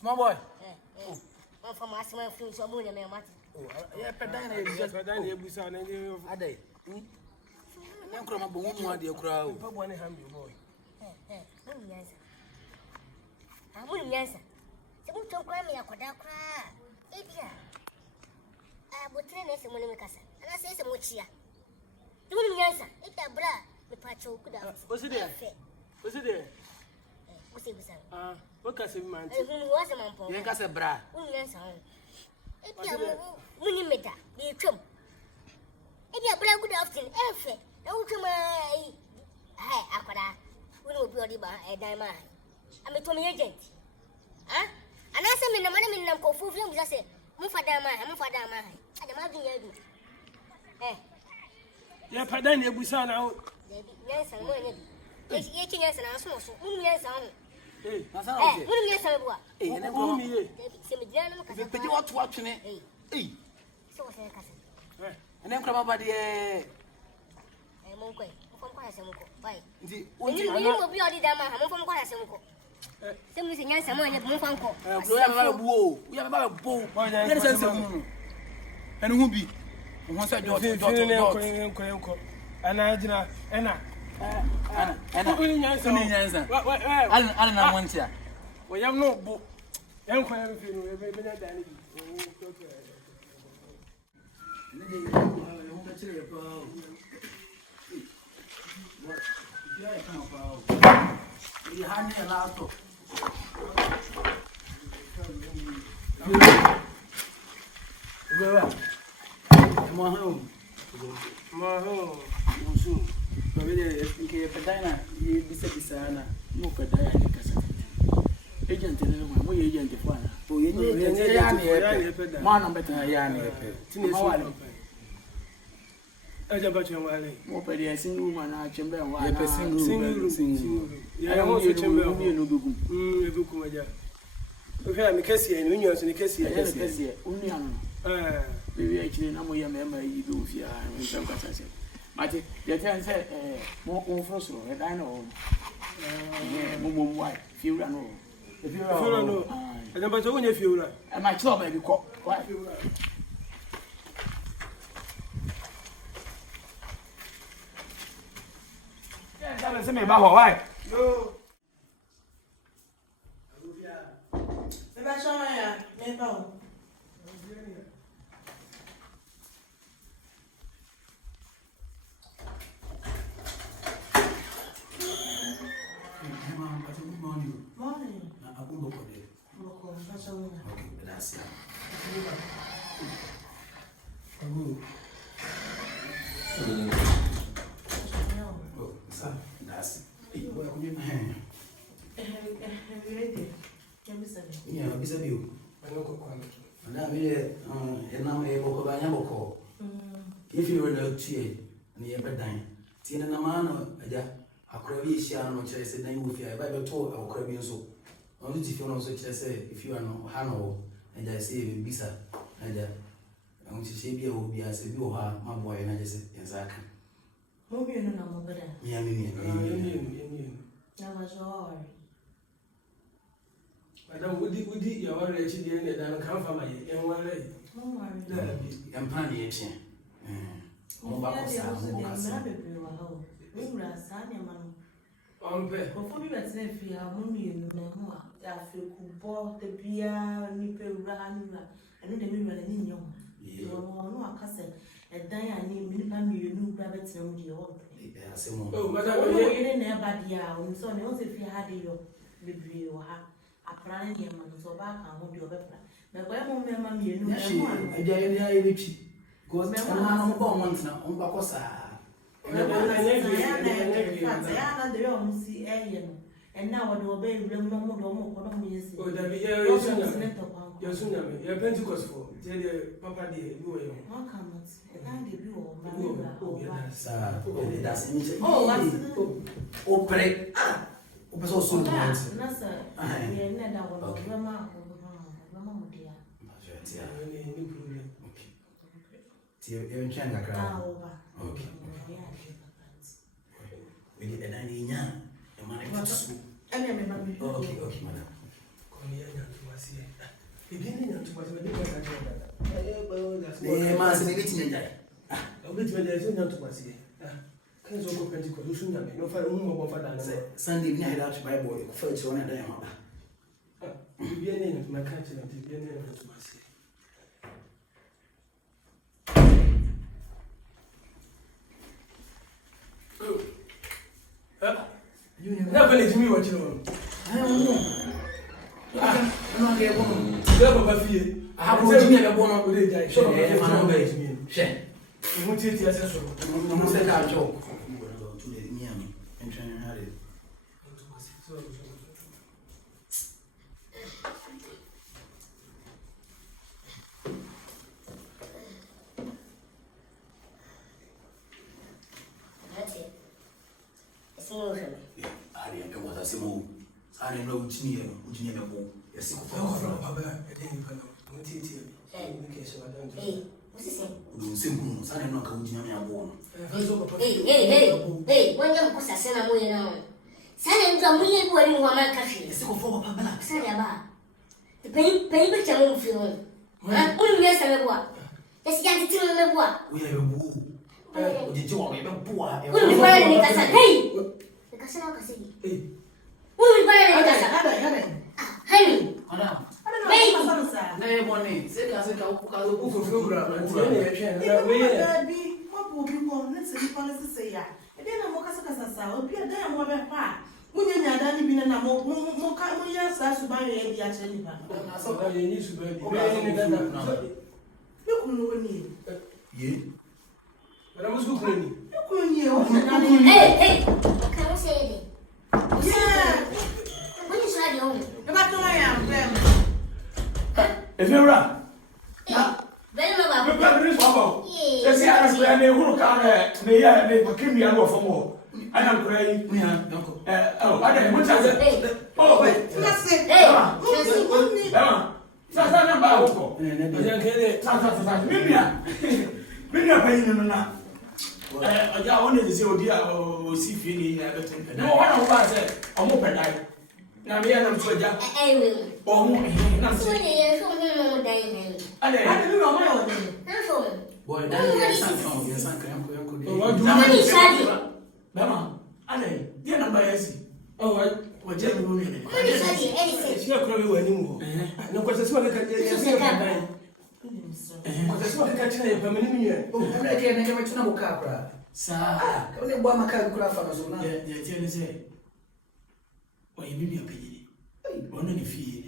Small boy. I'm from my small food, so I'm going to make Yeah, Pedana is just Pedana, Busan, and you are day. I'm from a boom, my dear crowd. I want to have you, boy. I wouldn't answer. So, don't cry me, I could not cry. Idiot. I would train us and make us. And I say some much here. Don't answer. It's a bra. The patrol could have. Was it there? Was it there? What's it? What can I man? Who was a man for? You can say bra. Wouldn't answer. If you are winning meta, you come. If you are bra good often, every. Don't come. Hey, Aquada. We will be a diamond. I'm a Tommy agent. Huh? And I said, the money in them go full films. I said, move for them, I'm for them. I'm having you. Eh? Yeah, Padana, Busan out. Yes, I'm going to. Yes, yes, and I'm so. Yes, I'm. Hey, Yes, I'm. Hey, and I'm here. But you want to watch it? Hey. So, cousin. And then come up by the I'm going. Bye. you will be all the dama. I'm from Quasamuco. Some is a young someone at Mufanco. We have about a bull. And who be? Once I do it, and I did Anna. And I don't know once yet. Well, you have no book. Young Quail, you had me allowed to. My home. My home. So, Pedana, you be said, Sana, no Pedana, agent in the room, we agent of one. Oh, you know, man, better than Yan. I jump at your valley. More petty, a single woman, I chamber, a single. I also chamber of you, no book. Okay, I'm a Cassie and Unions in the Cassie, only maybe actually, no more member you do here. But the time said, more first row, and I know. Mum, why? Few run over. If you know, I never told you if you run. And my job, maybe call. Why? Send me about why? No. Morning. Okay, that's it. That's yeah, bisa biu. Now able to buy a call. If you were not cheer, near bedtime, Tina Namano, a Croatian or Chess, then with your Bible told our Caribbean so. Only if you know such as if you are no Hano, and I say Bisa, and I want to say you will be as a you are my boy, and I just said, yes, I can. Maybe you know, but yeah, I was all. I don't would you already did it and come from my young one. I'm planning it. Before we were saying, if you are mommy and Mamma, I feel cool, the beer, nipple, run, and then we were in young. You know, a cousin, and Diana named you new rabbits and your oh, but I didn't never dear, so knows if you had your baby or have. Applying your man so back and hold your weapon. But where won't remember you know? I dare rich. Because I'm once now, on Bacosa. And now I do obey them no more. Oh, that be your son, your Pentecost for Papa dear, you are one comment. And I did you all. Oh, that's oh, pray. O pessoal sou do Nossa, eu não dá o Berma, Berma mudia. Ok. Eu enxergo a cara. Ok. Ele é na linha. É uma negócio. Ok, ok, madam. Mas me meeting in there. Sunday, we had out by boy. First one and then. You never let me watch you. I don't know. I'm not here. I have to give me a bone of the day. So, if I know where me. Share. You won't take your sister. You must take our joke. To the near me and trying to have it. That's it. It's more for me. I didn't know what I said. I didn't know which near the ball. Yes, Hey, what's he saying? Simple. I didn't know how to near born. Hey, when you put a son away now. Son and John, we ain't going to one country. Yes, go for Papa. Say about the paper channel film. Yes, I know. Let's get it to the what? We have a woo. Did you want me to pour? Hey, the casino can see. Hey, Who will buy it? Honey, I don't know. No, one name. Say, I said, I'll What will be more? Let's see, policy say, yeah. And then I'm more be a damn woman. When you're not done, you've been a more kind years as to buy a actually. Look, no need. Ye? But I was looking. hey, can I say it? Yeah. When you saw your own. About I am, If you're right. Berma, This bubble. Let's see how they who can may came here for more. I am crying. Oh, I don't know. Oh, wait. That's it. hey, Berma. Sasa na ba huko. Sasa. Mimi payini na. Oja won dey say odi o si fie ni ya betem. No one of us say omo pedai. Na me ya na msoja. Omo na so they show me no die. I don't know why I was That's all. Boy, that is something. Yes, I can't go. Somebody shadi. Berma. Ale, dia na ba yesi. Oh, What je do ni? Somebody shadi, anything. she can't be anymore. No, because it's what I can Because what I can tell you, permanent. Oh, I'm like, I never turn up a capra. Sir, only one macaque craft for us. Yeah, tell me say. Why you be a piggy? One of the fee.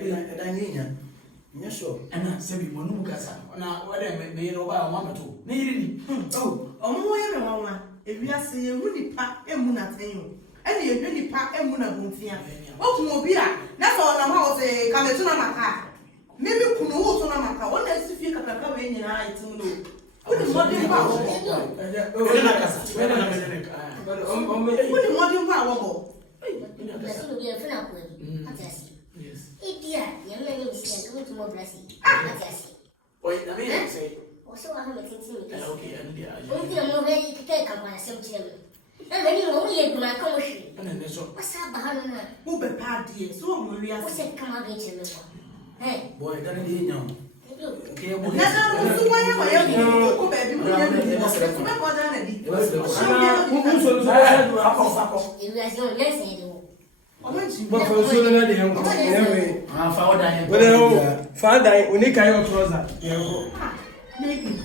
I need you. Sure. And I said, we won't get some. Now, what I may know about one or two. Nearly. Oh, more mama. If we are saying really pack and Muna Tayo. And you really pack and Muna Buntia. Oh, Mobia. That's all I'm how say, come to Namaka. Maybe Kuno to Namaka. What does if you can come in and I to know? What is modern power? What is modern power? That's going to be a friend of mine. Yes. Idia, young man is going to more blessing. That's it. Wait, I mean, say. Also, I haven't seen you. Okay, and the Only I'm not ready to take up my cemetery. And when you only do my commercial. and then there's What's up, Bahana? Who be party? So Maria What's it come out into me? Hey, Boy, that is young. Okay, boy. that's why I am going to baby. you guys don't listen. But for so many anyway. I found that. Well, father, when they carry your trouser, Maybe.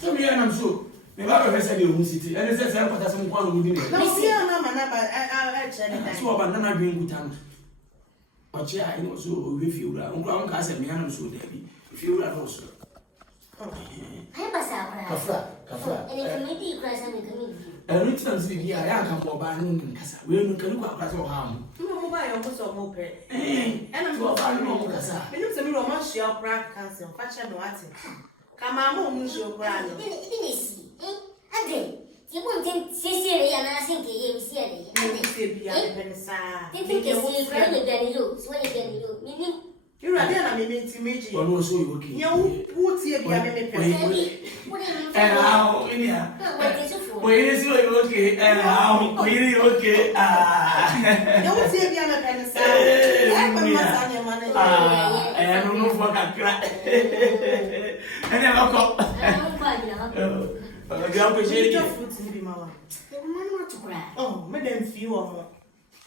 so me and I'm so. The Bible said you city, and it says I'm put some one within it. No, see, I'm not actually. So about none doing good time. But yeah, I know so if you are on class and me and so Debbie. If you are also. I have a Kafra, Kafra. and if you need to crash, I'm going to Every time see I come for by noon, we don't can look at harm. No, mobile almost or more pay. And I'm to a fine moment. I know some romance your practice and fashion watching. Come on, show brand. It is. Again, You won't think Sicily and I think he is here. Think you see friendly than you, so you can do. You are there, I mean, it's imagine. One was so okay. You would see a And how, India? What is it for? Wait, is you okay? And how, really okay? You would see a piano pen, I don't know what I crack. And then I'll come. I don't appreciate your food to be my one. To cry. Oh, Madame Few or more.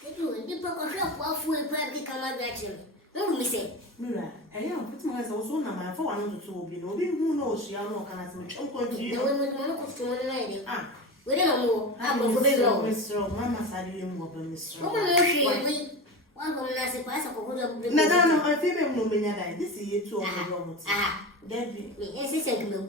They do, the book of your food where become a veteran. No, me say. Mira, I am putting myself so now for 1 to be no, who knows she are no can as much. Uncle, you know, with Monaco to one lady. Ah, we don't know. I'm going to be low. Mr. Mamma said you more than Mr. One woman as a pass of a no, I feel no, this is it too. Ah, Debbie, yes, it's a glue.